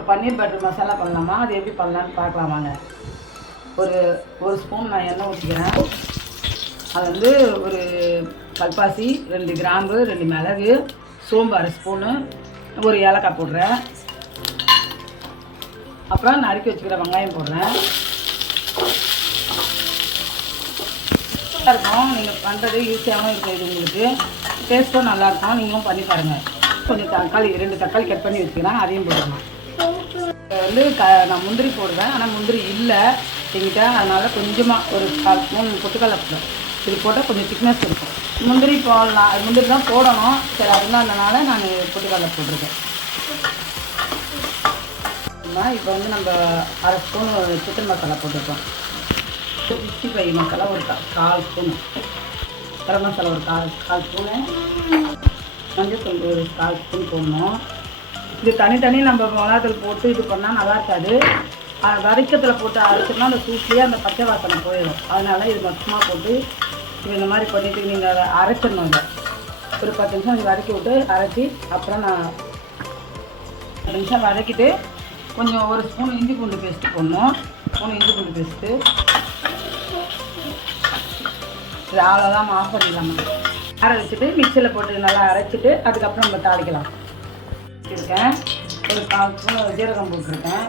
இப்போ பன்னீர் பட்டர் மசாலா பண்ணலாமா, அது எப்படி பண்ணலான்னு பார்க்கலாம் வாங்க. ஒரு ஸ்பூன் நான் எண்ணெய் ஊற்றிக்கிறேன். அது வந்து ஒரு கல்பாசி, 2 கிராம்பு, 2 மிளகு, சோம்பு 1/2 ஸ்பூனு, ஒரு ஏலக்காய் போடுறேன். அப்புறம் நறுக்கி வச்சுக்கிற வெங்காயம் போடுறேன். இருக்கும் நீங்கள் பண்ணுறது ஈஸியாகவும் இருக்கும். இது உங்களுக்கு டேஸ்ட்டும் நல்லாயிருக்கும். நீங்களும் பண்ணி பாருங்கள். கொஞ்சம் தக்காளி 2 தக்காளி கட் பண்ணி வச்சுக்கிறேன், அதையும் போடணும். வந்து நான் முந்திரி போடுவேன், ஆனால் முந்திரி இல்லை என்கிட்ட. அதனால் கொஞ்சமாக ஒரு 1/4 ஸ்பூன் பொட்டுக்கடலை போடுவேன். இது போட்டால் கொஞ்சம் திக்னஸ் இருக்கும். முந்திரி போடலாம், அது முந்திரி தான் போடணும். சரி, அதனால நான் பொட்டுக்கடலை போட்டிருக்கேன். இப்போ வந்து நம்ம 1/2 ஸ்பூன் சிக்கன் மசாலா போட்டிருக்கோம். 65 மசாலா ஒரு 1/4 ஸ்பூனு, கரம் மசாலா ஒரு 1/4 ஸ்பூனு, மஞ்சள் ஒரு 1/4 ஸ்பூன் போடணும். இது தனித்தனி நம்ம மிளகாத்தூள் போட்டு இது பண்ணால் நல்லா இருக்காது. வதக்கத்தில் போட்டு அரைச்சோம்னா அந்த சூட்லேயே அந்த பச்சை வாசனை போயிடும். அதனால இது மொத்தமாக போட்டு இப்போ இந்த மாதிரி பண்ணிவிட்டு நீங்கள் அதை அரைச்சிடணும். இதை ஒரு 10 நிமிஷம் நீங்கள் வதக்கி விட்டு அரைச்சி, அப்புறம் நான் 10 நிமிஷம் வதக்கிட்டு கொஞ்சம் ஒரு ஸ்பூன் இஞ்சி பூண்டு பேஸ்ட்டு போடணும். இஞ்சி பூண்டு பேஸ்ட்டு இது அவ்வளோதான். ஆஃப் பண்ணிடலாமா, அரை வச்சுட்டு மிக்சியில் போட்டு நல்லா அரைச்சிட்டு அதுக்கப்புறம் நம்ம தாளிக்கலாம். இருக்கேன் ஒரு 1/4 ஸ்பூன் ஜீரகம் போட்டிருக்கேன்.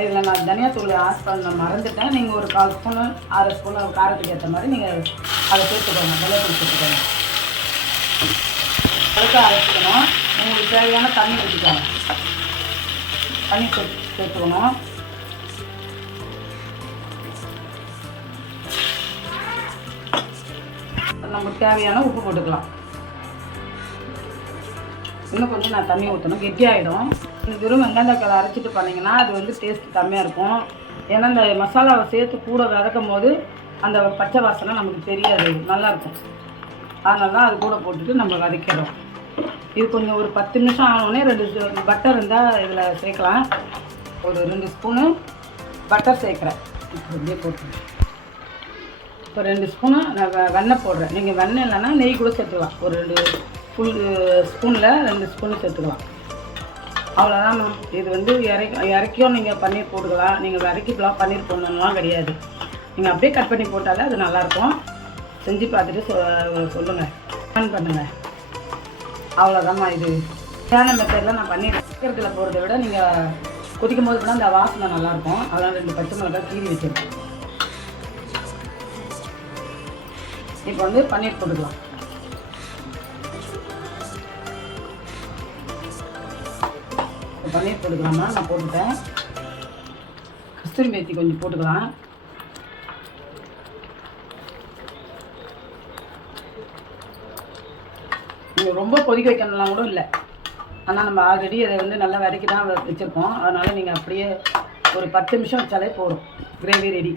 இதில் நான் தனியாத்தூள் ஆட் பண்ண மறந்துட்டேன். நீங்கள் ஒரு 1/4 ஸ்பூனு 1/2 ஸ்பூனு காரத்துக்கு ஏற்ற மாதிரி நீங்கள் அதை சேர்த்துக்கோங்க. தனியாத்தூள் சேர்த்துக்கோங்க. அதுக்கு அரைச்சிக்கணும். உங்களுக்கு தேவையான தண்ணி ஊற்றிக்கோங்க. தண்ணி சேர்த்துக்கணும். நமக்கு தேவையான உப்பு போட்டுக்கலாம். இன்னும் கொஞ்சம் நான் தண்ணி ஊற்றணும், கெட்டியாகிடும். இந்த வெறும் வெங்காயம் தக்காளி அரைச்சிட்டு பண்ணிங்கன்னா அது வந்து டேஸ்ட் கம்மியாக இருக்கும். ஏன்னா இந்த மசாலாவை சேர்த்து கூட வதக்கும் போது அந்த பச்சை வாசனை நமக்கு தெரியாது, நல்லாயிருக்கும். அதனால தான் அது கூட போட்டுட்டு நம்ம வதக்கிறோம். இது கொஞ்சம் ஒரு 10 நிமிஷம் ஆனோடனே 2 பட்டர் இருந்தால் இதில் சேர்க்கலாம். ஒரு 2 ஸ்பூனு பட்டர் சேர்க்குறேன். இப்படியே போட்டு இப்போ 2 ஸ்பூனு நான் வெண்ணெய் போடுறேன். நீங்கள் வெண்ணெய் இல்லைன்னா நெய் கூட சேர்த்துக்கலாம். ஒரு 2 ஃபுல் ஸ்பூனில் 2 ஸ்பூனு சேர்த்துக்கலாம். அவ்வளோதான். இது வந்து இறக்கியும் நீங்கள் பன்னீர் போட்டுக்கலாம். நீங்கள் வதக்கிக்கலாம் பன்னீர் போடணும்லாம் கிடையாது. நீங்கள் அப்படியே கட் பண்ணி போட்டாலே அது நல்லாயிருக்கும். செஞ்சு பார்த்துட்டு சொல்லுங்கள், ஆன் பண்ணுங்கள். அவ்வளோதாம்மா. இது தேன மெத்தடில் நான் பன்னீர் சீக்கிரத்தில் போகிறத விட நீங்கள் கொதிக்கும் போது கூட அந்த வாசனை நல்லாயிருக்கும். அதெல்லாம் 2 பச்சை மிளகாய் கீறி வச்சுருக்கேன். இப்போ வந்து பன்னீர் போட்டுக்கலாம். பன்னீர் போட்டுக்கலாமா, நான் போட்டுட்டேன். கஸ்தூரி மேத்தி கொஞ்சம் போட்டுக்கலாம். நீங்கள் ரொம்ப கொதிக்க வைக்கணும்லாம் கூட இல்லை. ஆனால் நம்ம ஆல்ரெடி அதை வந்து நல்லா வதக்கி தான் வச்சுருக்கோம். அதனால் நீங்கள் அப்படியே ஒரு 10 நிமிஷம் வச்சாலே போதும், கிரேவி ரெடி.